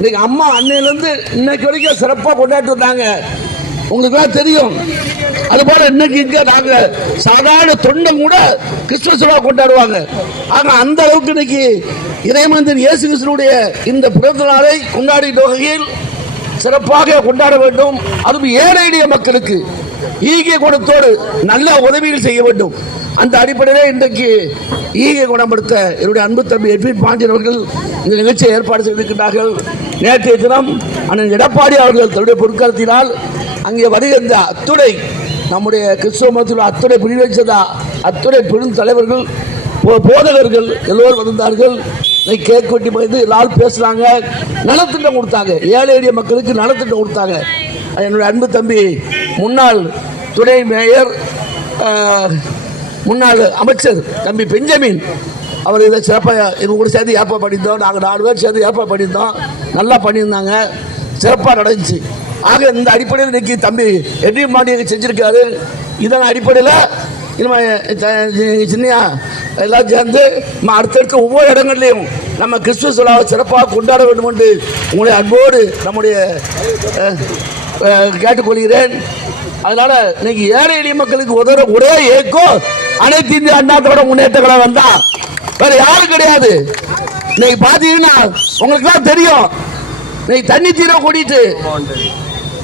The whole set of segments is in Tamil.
இன்னைக்கு அம்மா அன்னையிலேருந்து இன்னைக்கு வரைக்கும் சிறப்பாக கொண்டாடி வந்தாங்க. உங்களுக்குலாம் தெரியும். அதுபோல் இன்னைக்கு இங்க நாங்க சாதாரண தொண்டம் கூட கிறிஸ்துமஸ் விழா கொண்டாடுவாங்க. ஆக அந்த அளவுக்கு இன்னைக்கு இறைமந்தன் இயேசு கிறிஸ்துனுடைய இந்த பிறந்த நாளை கொண்டாடிட்ட வகையில் சிறப்பாக கொண்டாட வேண்டும். அதுவும் ஏழை எளிய மக்களுக்கு ஈகிய குணத்தோடு நல்ல உதவிகள் செய்ய வேண்டும். அந்த அடிப்படையில் இன்றைக்கு ஈகை குணப்படுத்த என்னுடைய அன்பு தம்பி எட்வின் பாண்டியன் அவர்கள் இந்த நிகழ்ச்சியை ஏற்பாடு செய்திருக்கிறார்கள் நேற்றைய தினம் அண்ணன் எடப்பாடி அவர்கள் தன்னுடைய பொருட்களத்தினால் அங்கே வருகின்ற அத்துணை நம்முடைய கிறிஸ்துவ மதத்தில் அத்துணை பிரிவச்சதா அத்துணை பெரும் தலைவர்கள் போ- போதகர்கள் எல்லோரும் வந்திருந்தார்கள். இன்னைக்கு கேக் வெட்டி போயிருந்து எல்லாரும் பேசுனாங்க நலத்திட்டம் கொடுத்தாங்க. ஏழை எளிய மக்களுக்கு நலத்திட்டம் கொடுத்தாங்க. என்னுடைய அன்பு தம்பி முன்னாள் துணை மேயர் முன்னாள் அமைச்சர் தம்பி பெஞ்சமின் அவர் இதை சிறப்பாக இவங்க கூட சேர்ந்து ஏற்பாடு பண்ணியிருந்தோம். நாங்கள் நாலு பேர் சேர்ந்து ஏற்பாடு பண்ணியிருந்தோம். நல்லா பண்ணியிருந்தாங்க. சிறப்பாக நடந்துச்சு. ஆக இந்த அடிப்படையில் இன்றைக்கி தம்பி எட்ரி மாண்டியை செஞ்சுருக்காரு. இதன் அடிப்படையில் இனிமே சின்னையா எல்லாம் சேர்ந்து நம்ம அடுத்தடுத்து ஒவ்வொரு இடங்கள்லையும் நம்ம கிறிஸ்துவ விழாவை சிறப்பாக கொண்டாட வேண்டும் என்று உங்களுடைய அன்போடு நம்முடைய கேட்டுக்கொள்கிறேன். அதனால் இன்னைக்கு ஏழை எளிய மக்களுக்கு உதவுற ஒரே ஏக்கம் அனைத்து இந்திய அண்ணாத்தோட முன்னேற்ற கழகம் தான் வேற யாரும் கிடையாது. இன்னைக்கு பாத்தீங்கன்னா உங்களுக்கு தெரியும். இன்னைக்கு தண்ணி தீர கூடிட்டு.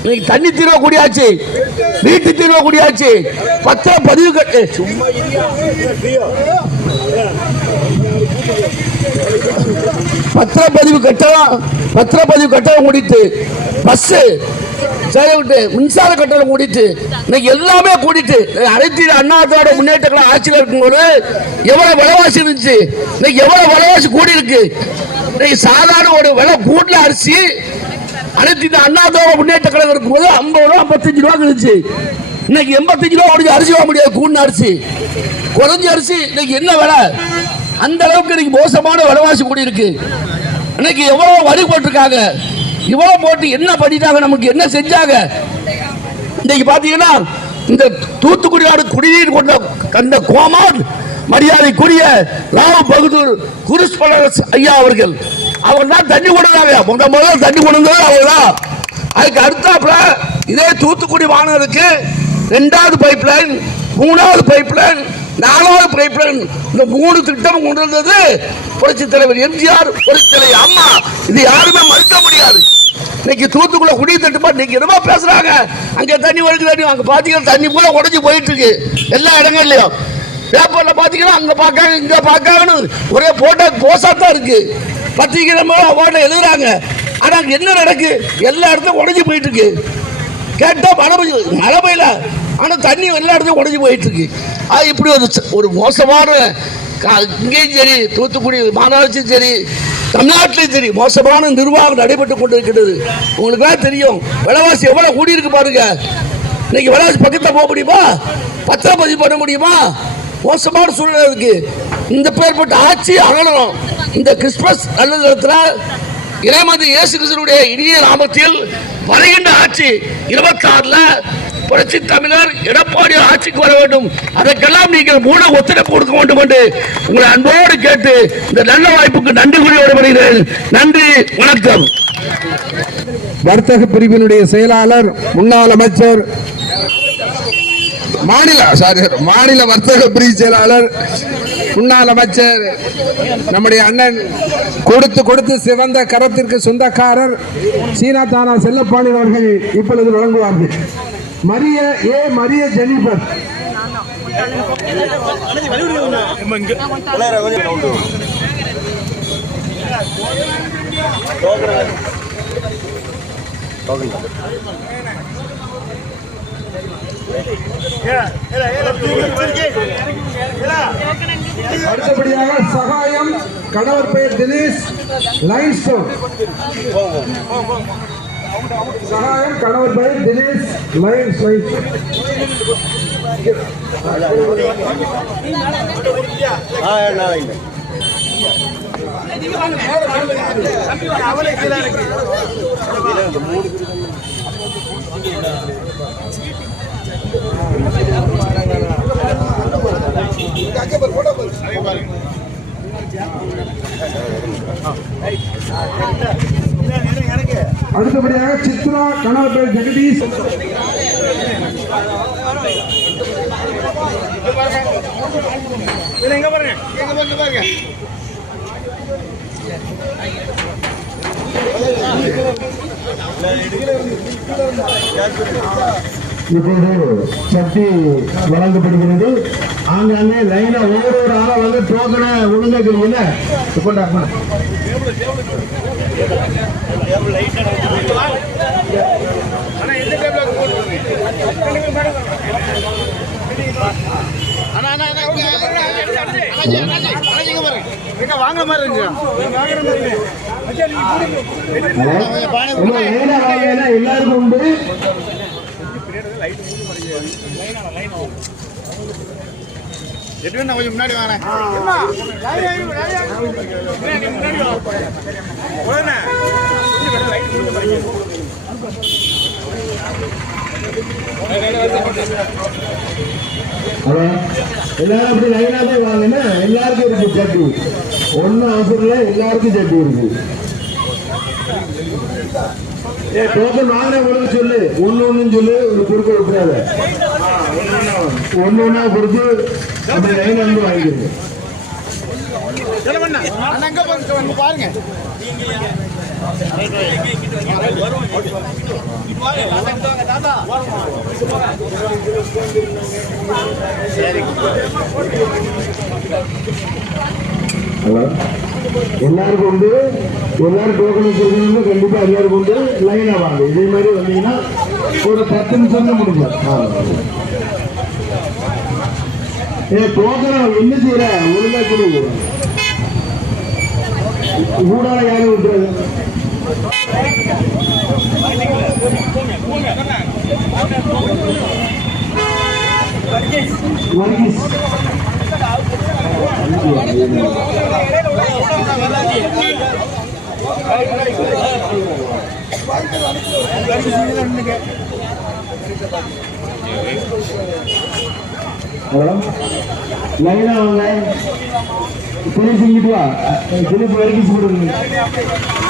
இன்னைக்கு தண்ணி தீர கூடியாச்சு. வீட்டு தீர கூடியாச்சு. பத்திரம் பதிவு கட்டு சும்மா பத்திரப்பதிவு கட்டணம் பத்திரப்பதிவு கட்டணம் கூடிட்டு. பஸ்ஸு சரி விட்டு மின்சார கட்டணம் கூடிட்டு இன்னைக்கு எல்லாமே கூடிட்டு அனைத்து அண்ணாத்தோட முன்னேற்றங்களை ஆட்சியில் இருக்கும்போது எவ்வளவு விலைவாசி இருந்துச்சு? இன்னைக்கு எவ்வளவு விலைவாசி கூடி இருக்கு? இன்னைக்கு சாதாரண ஒரு விலை கூட்டில் அரிசி அனைத்து இந்த அண்ணாத்தோட முன்னேற்ற கழகம் இருக்கும்போது ஐம்பது ரூபா ஐம்பத்தஞ்சு ரூபா இருந்துச்சு. இன்னைக்கு எண்பத்தஞ்சு ரூபா உடஞ்ச அரிசி வாங்க முடியாது கூண்ண அரிசி. குறைஞ்ச அரிசி இன்னைக்கு என்ன விலை? அந்த அளவுக்கு இன்னைக்கு மோசமான விலைவாசி கூடி இருக்கு. இன்னைக்கு எவ்வளவு வரி போட்டிருக்காங்க? இவ்வளோ போட்டு என்ன பண்ணிட்டாங்க நமக்கு என்ன செஞ்சாங்க? இன்னைக்கு பாத்தீங்கன்னா இந்த தூத்துக்குடி நாடு குடிநீர் கொண்ட கண்ட கோமான் மரியாதைக்குரிய ராவ் பகதூர் குருஸ் ஐயா அவர்கள். அவர் தான் தண்ணி கொடுத்தாங்க முத முதல்ல தண்ணி கொடுத்தது அவர் தான் அதுக்கு அடுத்தாப்புல இதே தூத்துக்குடி மாநகருக்கு ரெண்டாவது பைப் லைன் மூணாவது பைப் லைன் நாலாவது பைப் இந்த மூணு திட்டம் கொண்டு வந்தது புரட்சி தலைவர் எம்ஜிஆர் புரட்சி தலைவர் அம்மா. இது யாருமே மறுக்க முடியாது. இன்னைக்கு தூத்துக்குள்ள குடி தட்டுப்பா இன்னைக்கு என்னமா பேசுறாங்க. அங்க தண்ணி ஒழுங்கு தண்ணி அங்க பாத்தீங்கன்னா தண்ணி பூரா உடஞ்சி போயிட்டு இருக்கு. எல்லா இடங்கள்லயும். பேப்பர்ல பாத்தீங்கன்னா அங்க பாக்காங்க இங்க பாக்காங்கன்னு ஒரே போட்டோ போசா தான் இருக்கு. பத்திரிக்கை நம்ம போட்டோ எழுதுறாங்க. ஆனா அங்க என்ன நடக்கு? எல்லா இடத்தையும் உடஞ்சி போயிட்டு இருக்கு. கேட்டா மழை மழை பெய்யல. ஆனால் தண்ணி எல்லா இடத்துலையும் உடஞ்சி போயிட்டு இருக்கு அது இப்படி ஒரு ஒரு மோசமான கா- இங்கேயும் சரி தூத்துக்குடி மாநகராட்சியும் சரி தமிழ்நாட்டிலையும் சரி மோசமான நிர்வாகம் நடைபெற்று கொண்டிருக்கிறது உங்களுக்குலாம் தெரியும் விலைவாசி எவ்வளோ கூடியிருக்கு பாருங்க. இன்னைக்கு விலைவாசி பக்கத்தில் போக முடியுமா? பத்திரப்பதிவு பண்ண முடியுமா? மோசமான சூழ்நிலை இருக்கு. இந்த பேர்பட்ட ஆட்சி அகலணும். இந்த கிறிஸ்மஸ் நல்ல நேரத்தில் இறைமதி இயேசு கிருஷ்ணனுடைய இனிய நாமத்தில் வருகின்ற ஆட்சி இருபத்தி ஆறுல புரட்சி தமிழர் எடப்பாடி ஆட்சிக்கு வர வேண்டும். அதற்கெல்லாம் நீங்கள் மூட ஒத்துழைப்பு கொடுக்க வேண்டும் என்று உங்களை அன்போடு கேட்டு இந்த நல்ல வாய்ப்புக்கு நன்றி கூறி வருகிறேன் நன்றி வணக்கம். வர்த்தக பிரிவினுடைய செயலாளர் முன்னாள் அமைச்சர் மாநில சாரி மாநில வர்த்தக பிரிவு செயலாளர் முன்னாள் அமைச்சர் நம்முடைய அண்ணன் கொடுத்து கொடுத்து சிவந்த கரத்திற்கு சொந்தக்காரர் சீனா தானா செல்லப்பாணி அவர்கள் இப்பொழுது வழங்குவார்கள் மரிய ஏ மரிய ஜெனிபர் அடுத்தபடியாக சகாயம் கணவர் பெயர் தினேஷ் லைன் ஸ்டோன் சகாயம் கணவர் பெயர் தினேஷ் லைன் ஸ்டோன் மூணு அடுத்தபடியாக சித்ரா கலாபேர் ஜெகதீஷ். எங்க பாருங்க? எங்க பாருங்க பாருங்க. எடுக்கல இப்போது சட்டி வழங்கப்படுகிறது. ஆங்காங்கே லைனா ஒரு ஒரு ஆளா வந்து டோக்கனை ஒழுங்காக்குறீங்கல்ல கொண்டா கொண்டா. இன்னும் லைனா வாங்கினா எல்லாருக்கும் உண்டு. கொஞ்சம் முன்னாடி வாங்க. எல்லாரும் அப்படி லைனா தான் வாங்கினா எல்லாருக்கும் இருக்கு சட்டி ஒன்னும் அவசரம் இல்லை எல்லாருக்கும் சட்டி இருக்கு. ஏ டோக்கன் வாங்கின ஒழுங்கு சொல்லு. ஒன்னு ஒண்ணுன்னு சொல்லு ஒரு குறுக்க விட்டுறாத ஒன்னு ஒண்ணா கொடுத்து அப்படி லைன் வந்து பாருங்க பாருங்க. ஹலோ? எல்லாருக்கும் உண்டு. எல்லாரும் டோக்கன் வச்சிருக்கணும்னு கண்டிப்பா எல்லாருக்கும் உண்டு. லைனா வாங்க. இதே மாதிரி வந்தீங்கன்னா ஒரு பத்து நிமிஷம் தான் முடிஞ்சோம் ஏ டோக்கன் என்ன செய்யற? ஒழுங்கா சொல்லு. ஊடால யாரும் விட்டுறது வர்கீஸ். லைனா வாங்க பிலிப் வரைக்கும் சொல்லுங்க